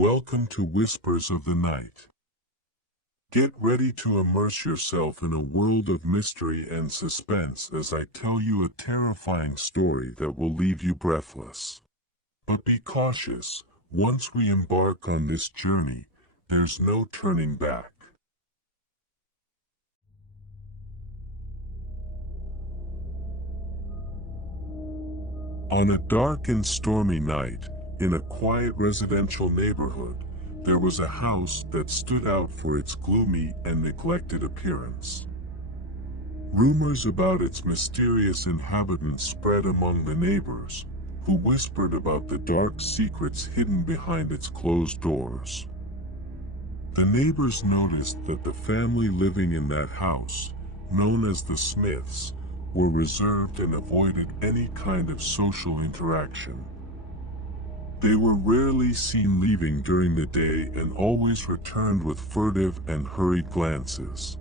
Welcome to Whispers of the Night. Get ready to immerse yourself in a world of mystery and suspense as I tell you a terrifying story that will leave you breathless. But be cautious, once we embark on this journey, there's no turning back. On a dark and stormy night, in a quiet residential neighborhood, there was a house that stood out for its gloomy and neglected appearance. Rumors about its mysterious inhabitants spread among the neighbors, who whispered about the dark secrets hidden behind its closed doors. The neighbors noticed that the family living in that house, known as the Smiths, were reserved and avoided any kind of social interaction. They were rarely seen leaving during the day and always returned with furtive and hurried glances.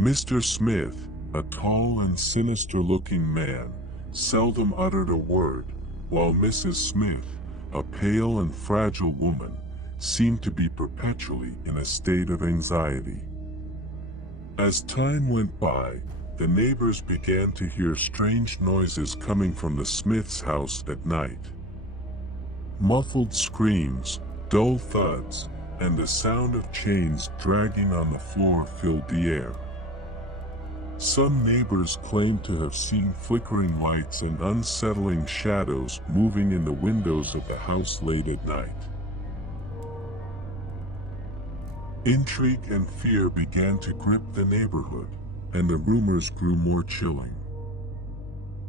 Mr. Smith, a tall and sinister-looking man, seldom uttered a word, while Mrs. Smith, a pale and fragile woman, seemed to be perpetually in a state of anxiety. As time went by, the neighbors began to hear strange noises coming from the Smiths' house at night. Muffled screams, dull thuds, and the sound of chains dragging on the floor filled the air. Some neighbors claimed to have seen flickering lights and unsettling shadows moving in the windows of the house late at night. Intrigue and fear began to grip the neighborhood, and the rumors grew more chilling.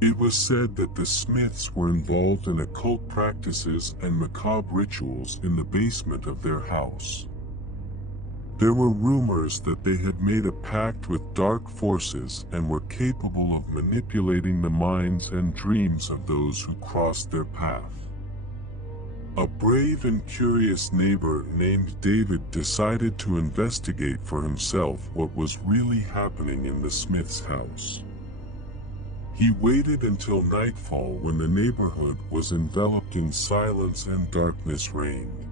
It was said that the Smiths were involved in occult practices and macabre rituals in the basement of their house. There were rumors that they had made a pact with dark forces and were capable of manipulating the minds and dreams of those who crossed their path. A brave and curious neighbor named David decided to investigate for himself what was really happening in the Smiths' house. He waited until nightfall when the neighborhood was enveloped in silence and darkness reigned.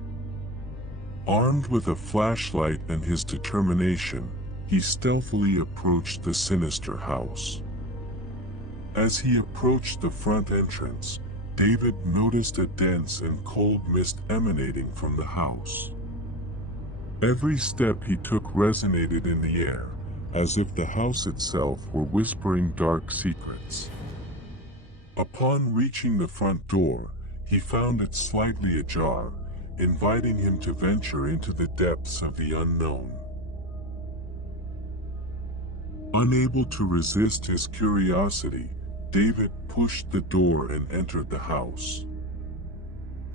Armed with a flashlight and his determination, he stealthily approached the sinister house. As he approached the front entrance, David noticed a dense and cold mist emanating from the house. Every step he took resonated in the air, as if the house itself were whispering dark secrets. Upon reaching the front door, he found it slightly ajar, inviting him to venture into the depths of the unknown. Unable to resist his curiosity, David pushed the door and entered the house.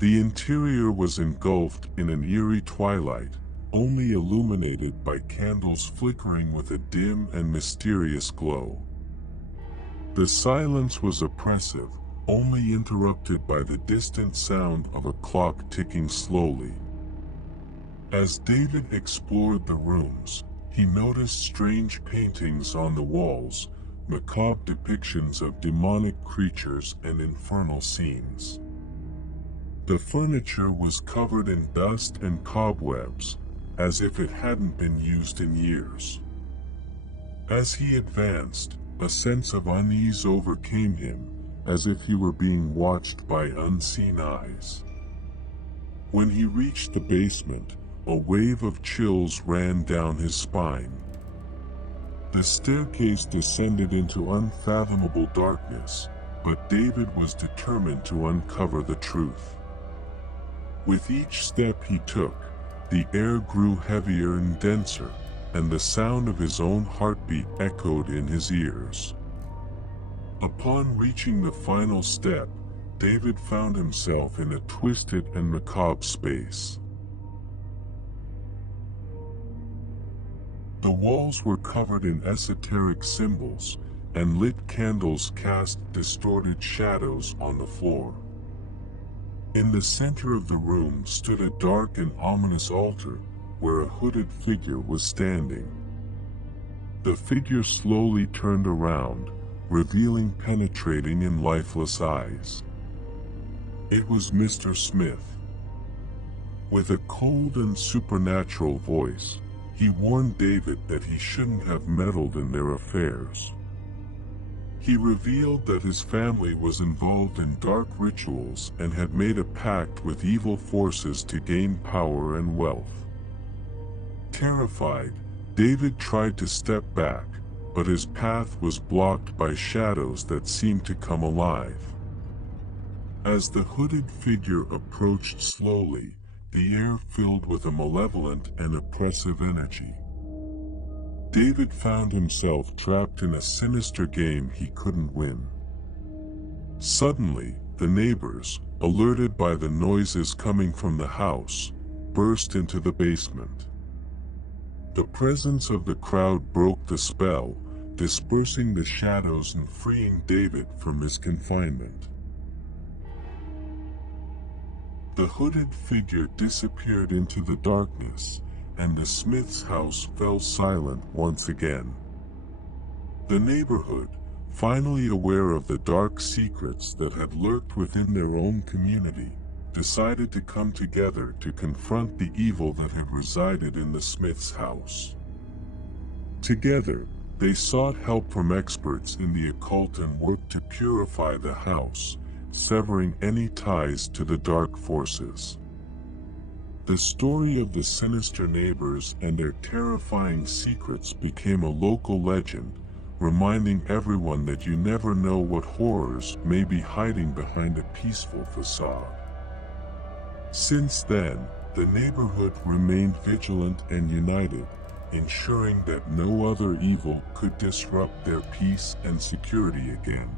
The interior was engulfed in an eerie twilight, only illuminated by candles flickering with a dim and mysterious glow. The silence was oppressive, only interrupted by the distant sound of a clock ticking slowly. As David explored the rooms, he noticed strange paintings on the walls, macabre depictions of demonic creatures and infernal scenes. The furniture was covered in dust and cobwebs, as if it hadn't been used in years. As he advanced, a sense of unease overcame him, as if he were being watched by unseen eyes. When he reached the basement, a wave of chills ran down his spine. The staircase descended into unfathomable darkness, but David was determined to uncover the truth. With each step he took, the air grew heavier and denser, and the sound of his own heartbeat echoed in his ears. Upon reaching the final step, David found himself in a twisted and macabre space. The walls were covered in esoteric symbols, and lit candles cast distorted shadows on the floor. In the center of the room stood a dark and ominous altar, where a hooded figure was standing. The figure slowly turned around, revealing penetrating and lifeless eyes. It was Mr. Smith. With a cold and supernatural voice, he warned David that he shouldn't have meddled in their affairs. He revealed that his family was involved in dark rituals and had made a pact with evil forces to gain power and wealth. Terrified, David tried to step back, but his path was blocked by shadows that seemed to come alive. As the hooded figure approached slowly, the air filled with a malevolent and oppressive energy. David found himself trapped in a sinister game he couldn't win. Suddenly, the neighbors, alerted by the noises coming from the house, burst into the basement. The presence of the crowd broke the spell, dispersing the shadows and freeing David from his confinement. The hooded figure disappeared into the darkness, and the Smith's house fell silent once again. The neighborhood, finally aware of the dark secrets that had lurked within their own community, decided to come together to confront the evil that had resided in the Smith's house. Together, they sought help from experts in the occult and worked to purify the house, severing any ties to the dark forces. The story of the sinister neighbors and their terrifying secrets became a local legend, reminding everyone that you never know what horrors may be hiding behind a peaceful facade. Since then, the neighborhood remained vigilant and united, ensuring that no other evil could disrupt their peace and security again.